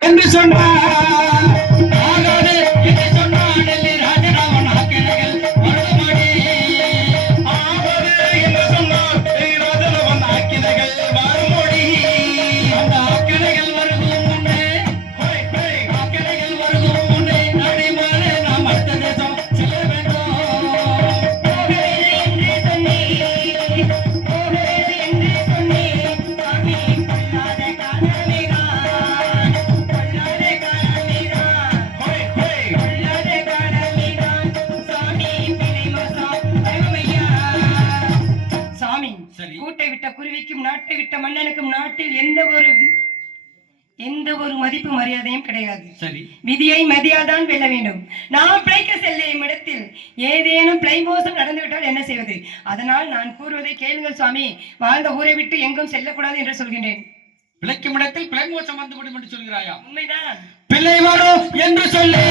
என்று சொன்னார் ஒரு எந்த ஒரு மதிப்பு மரியாதையும் கிடையாது. சரி. விதியை மதியால் தான் வெல்ல வேண்டும். நாம் பிழைக்க செல்லும் இடத்தில் ஏதேனும் பிழை மோசம் நடந்துவிட்டால் என்ன செய்வது? அதனால் நான் கூறுவதை கேளுங்கள் சுவாமி. வாழ்ந்த ஊரை விட்டு எங்கும் செல்லக்கூடாது என்று சொல்கின்றேன். பிழைக்கும் இடத்தில் பிழை மோசம் வந்துவிடும் என்று சொல்கிறாயா? உண்மைதான். பிள்ளை வரும் என்று சொல்லி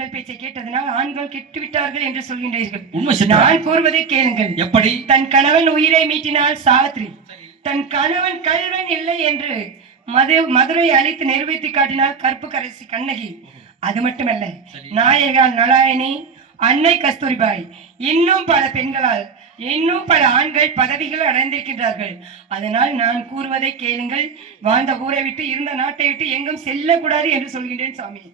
பெண்கள் பேச்சை கேட்டதனால் ஆண்கள் கெட்டு விட்டார்கள் என்று சொல்கின்றீர்கள். உண்மை. நான் கூறுவதை கேளுங்கள். எப்படி? தன் கணவன் உயிரை மீட்டினாள் சாவித்ரி தன் கணவன் கல்வன் இல்லை என்று மது மதுரை அழித்து நிரூபித்து காட்டினாள் கற்பு கரசி கண்ணகி. அது மட்டுமல்ல நாயகால் நலாயனி அன்னை கஸ்தூரிபாய். இன்னும் பல பெண்களால் இன்னும் பல ஆண்கள் பதவிகள் அடைந்திருக்கின்றார்கள். அதனால் நான் கூறுவதை கேளுங்கள். வாழ்ந்த ஊரை விட்டு இருந்த நாட்டை விட்டு எங்கும் செல்லக்கூடாது என்று சொல்கின்றேன் சாமி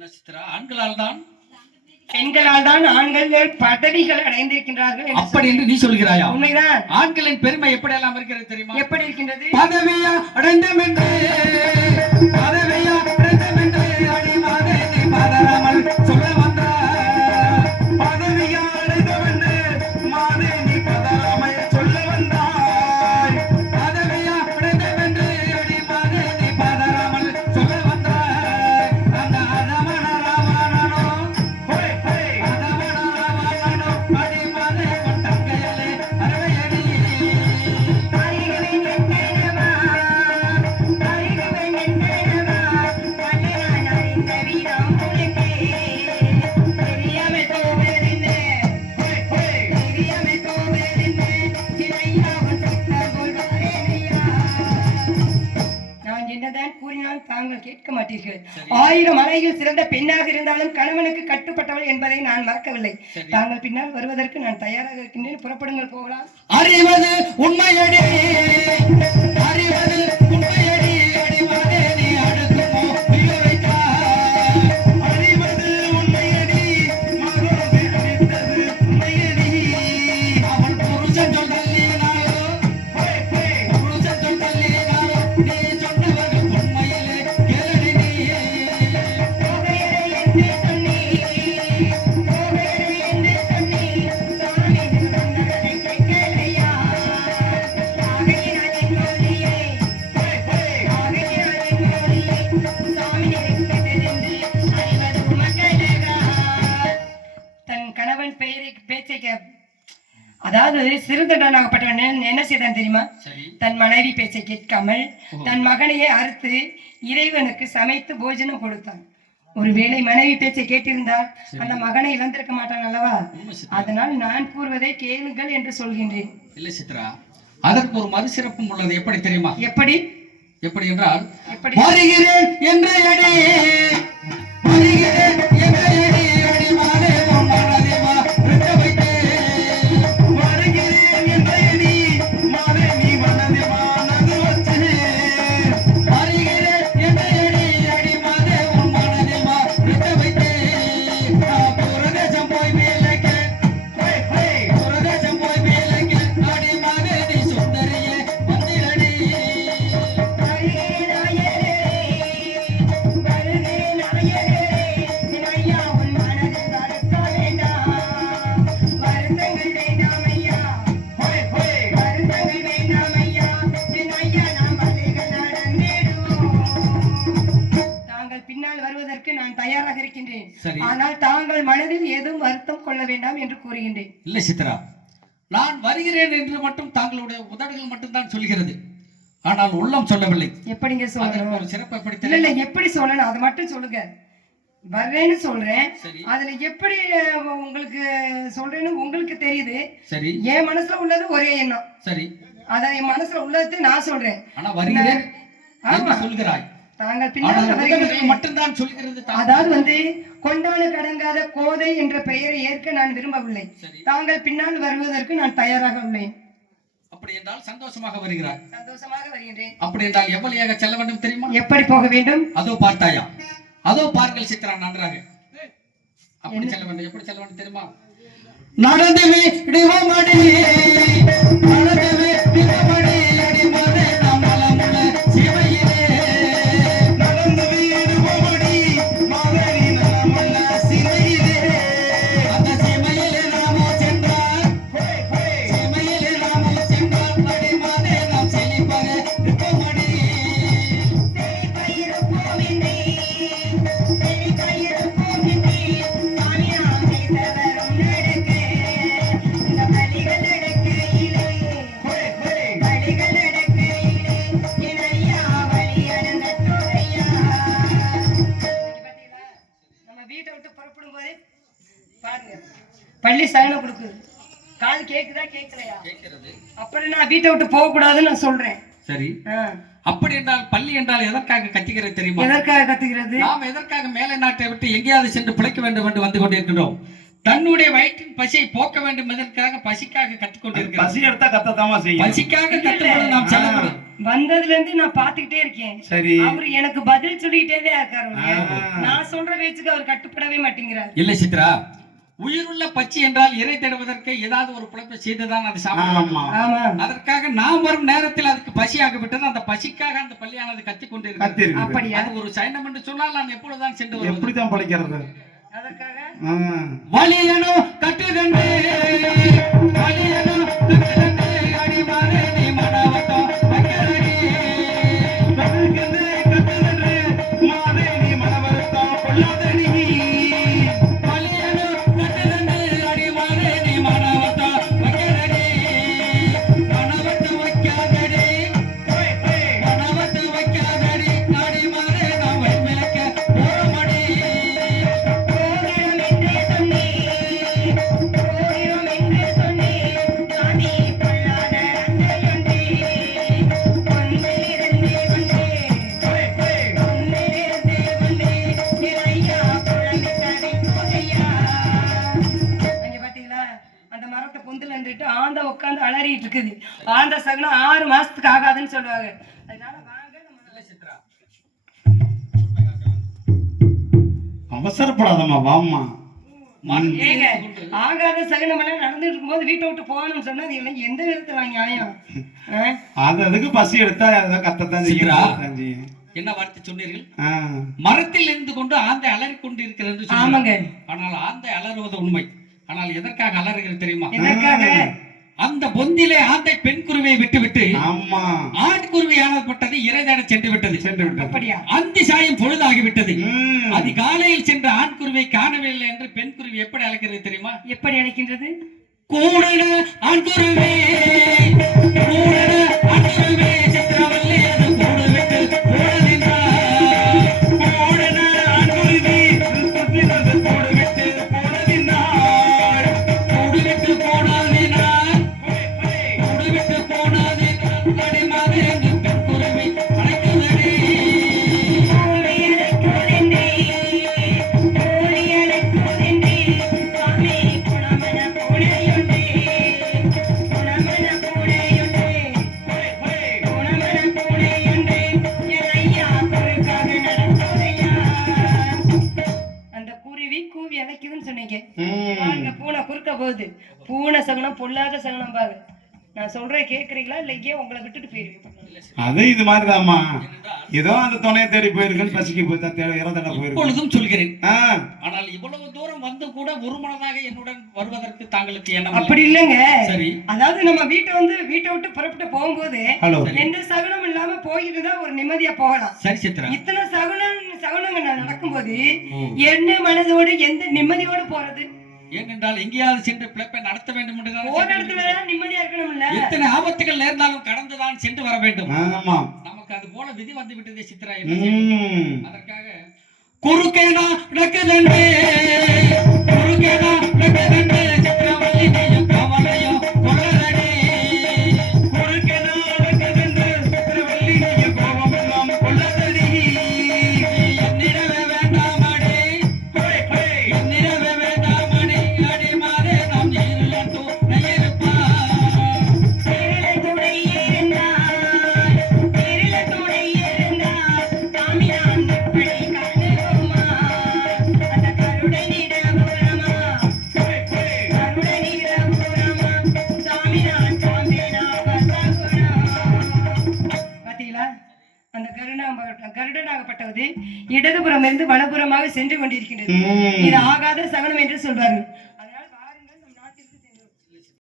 என்ன சித்ரா ஆண்களால் தான் பெண்களால் தான் ஆண்கள் பதவிகள் அடைந்திருக்கின்றார்கள் அப்படி என்று நீ சொல்கிறாயா? சொல்~ உண்மைதான். ஆண்களின் பெருமை எப்படி எல்லாம் இருக்கிறது தெரியுமா? எப்படி இருக்கின்றது? பதவியா அடைந்தம் என்று. தாங்கள் கேட்க மாட்டீர்கள். ஆயிரம் அலையில் சிறந்த பெண்ணாக இருந்தாலும் கணவனுக்கு கட்டுப்பட்டவள் என்பதை நான் மறக்கவில்லை. தாங்கள் பின்னால் வருவதற்கு நான் தயாராக இருக்கின்றேன். புறப்படுங்கள் போகலாம். அறிவது உண்மையடி. அறிவது சிறுதண்டனாகப்பட்டவன் என்ன- செய்தான் தெரியுமா? தன் மனைவி பேச்சை கேட்காமல் தன் மகனையே அறுத்து இறைவனுக்கு சமைத்து போஜனம் கொடுத்தான். ஒருவேளை மனைவி பேச்சை கேட்டிருந்தால் அந்த மகனை இழந்திருக்க மாட்டான் அல்லவா. அதனால் நான் கூறுவதை கேளுங்கள் என்று சொல்கின்றேன். இல்லை சித்ரா. அதற்கு ஒரு மறுசிறப்பும் உள்ளது. எப்படி தெரியுமா? எப்படி? எப்படி என்றால் வருகிறேன் என்ற வருத்தம் கொள்ள வேண்டாம் என்று கூறுகின்றேன். இல்லை சித்ரா நான் வருகிறேன் என்று மட்டும் தாங்களுடைய உதடுகள் மட்டும்தான் சொல்கிறது. ஆனால் உள்ளம் சொல்லவில்லை. எப்படிங்க சொல்லணும்? சிறப்பு எப்படி இல்ல இல்ல எப்படி சொல்லணும்? அதை மட்டும் சொல்லுங்க. வர்றேன்னு சொல்றேன். அதுல எப்படி உங்களுக்கு சொல்றேன்னு உங்களுக்கு தெரியுது. சரி. என் மனசுல உள்ளது ஒரே எண்ணம். சரி. அதான் என் மனசுல உள்ளதை நான் சொல்றேன். ஆனா வருகிறேன் ஆமா. சொல்கிறாய். தாங்கள் பின்னால் வருகிறேன் மட்டும்தான் சொல்கிறது அதாவது வந்து கொண்டாட கடங்காத கோதை என்ற பெயரை ஏற்க நான் விரும்பவில்லை. தாங்கள் பின்னால் வருவதற்கு நான் தயாராக உள்ளேன். அப்படி என்றால் சந்தோஷமாக வருகிறாய் சந்தோஷமாக வருகின்றேன். அப்படி என்றால் எவ்வளியாக செல்ல வேண்டும் தெரியுமா? எப்படி போக வேண்டும்? அதோ பார்த்தாயா? அதோ பாருங்கள் சித்ரா நன்றாக. அப்படி செல்ல வேண்டும் எப்படி செல்ல வேண்டும் தெரியுமா? நடந்து விடுவோமடி பாருங்க. பள்ளி சயனம் கொடுக்குது காது கேக்குதா கேட்கலையா கேட்கிறது அப்புறம் நான் வீட்டை விட்டு போக கூடாதுன்னு நான் சொல்றேன். சரி. அப்படி என்றால் பள்ளி என்றால் எதற்காக கத்திக்கிறது தெரியுமா? எதற்காக கத்துக்கிறது? நாம் எதற்காக மேலை நாட்டை விட்டு எங்கேயாவது சென்று பிழைக்க வேண்டும் என்று வந்து கொண்டிருக்கிறோம் தன்னுடைய வயிற்றின் பசியை போக்க வேண்டும் என்பதற்காக பசிக்காக கத்துக் கொண்டிருக்கிறோம் பசி எடுத்தா கத்தத்தாமா செய்யும். பசிக்காக கத்துக்கொண்டு நாம் செல்ல முடியும் வந்ததுல இருந்து நான் பாத்துக்கிட்டே இருக்கேன். சரி. அவர் எனக்கு பதில் சொல்லிக்கிட்டே தான் இருக்காரு. நான் சொல்ற பேச்சுக்கு அவர் கட்டுப்படவே மாட்டேங்கிறார். இல்லை சித்ரா உயிருள்ள பச்சி என்றால் இறை தேடுவதற்கு ஏதாவது ஒரு பிழைப்பை செய்துதான் அது ஆமா. அதற்காக நாம் வரும் நேரத்தில் அதுக்கு பசியாகி விட்டது அந்த பசிக்காக அந்த பள்ளியானது கத்தி இருக்குது அப்படியா? அது ஒரு சைனம் என்று சொன்னால் நான் எப்பொழுதுதான் சென்று வருவது? எப்படித்தான் பழைக்கிறது அதற்காக? ஆ. வலியனோ கட்டுதண்டே வலியனோ ஆந்த சகுனம் ஆறு மாசத்துக்கு ஆகாதுன்னு சொல்லுவாங்க. அதனால வாங்க நம்ம அவசரப்படாதம்மா வாம்மா. ஏங்க ஆகாத சகுனம் எல்லாம் நடந்துட்டு இருக்கும்போது வீட்டை விட்டு போகணும்னு சொன்னா அது எல்லாம் எந்த விதத்துல நியாயம்? அது அதுக்கு பசி எடுத்தா அதான் கத்தத்தான் செய்யும். என்ன வார்த்தை சொன்னீர்கள். மரத்தில் இருந்து கொண்டு ஆந்தை அலறி கொண்டு இருக்கிறது. ஆமாங்க. ஆனால் ஆந்தை அலறுவது உண்மை. ஆனால் எதற்காக அலறுகிறது தெரியுமா? எதற்காக? அந்த பொந்திலே ஆந்தை பெண் குருவியை விட்டுவிட்டு ஆமா. ஆண் குருவியானப்பட்டது இறைதேட சென்று விட்டது சென்று விட்டது அப்படியா? அந்தி சாயம் பொழுதாகி விட்டது ம். அதிகாலையில் சென்ற ஆண் குருவியை காணவில்லை என்று பெண் குருவி எப்படி அழைக்கிறது தெரியுமா? எப்படி அழைக்கின்றது? கூடன ஆண் குருவி கூடன ஆண் சகுனம் பாரு. நான் சொல்றேன் கேக்குறீங்களா? இல்ல இங்கே உங்களை விட்டுட்டு போயிருவீங்க அது இது மாதிரிதாம்மா. ஏதோ அந்த துணையை தேடி போயிருக்குன்னு பசிக்கு போய் தான் தேட இறந்தட போயிருக்கு இப்பொழுதும் சொல்கிறேன். ஆனால் இவ்வளவு தூரம் வந்து கூட ஒரு மனதாக என்னுடன் வருவதற்கு தாங்களுக்கு இல்லை. அப்படி இல்லைங்க. சரி. அதாவது நம்ம வீட்டை வந்து வீட்டை விட்டு புறப்பட்டு போகும்போது ஹலோ. எந்த சகுனம் இல்லாம போயிட்டு தான் ஒரு நிம்மதியா போகலாம். சரி சித்ரா. இத்தனை சகுனம் நான் நடக்கும்போது என்ன மனதோடு எந்த நிம்மதியோடு போறது? ஏனென்றால் எங்கேயாவது சென்று பிழைப்பை நடத்த வேண்டும் என்று நிம்மதியா இருக்கணும்ல? எத்தனை ஆபத்துகள் நேர்ந்தாலும் கடந்துதான் சென்று வர வேண்டும். ஆமா. நமக்கு அது போல விதி வந்து விட்டதே சித்ரா. அதற்காக குறுக்கேனா நடக்குதண்டே குறுக்கேனா இருந்து வலப்புறமாக சென்று கொண்டிருக்கின்றது. இது ஆகாத சகனம் என்று சொல்வார்கள்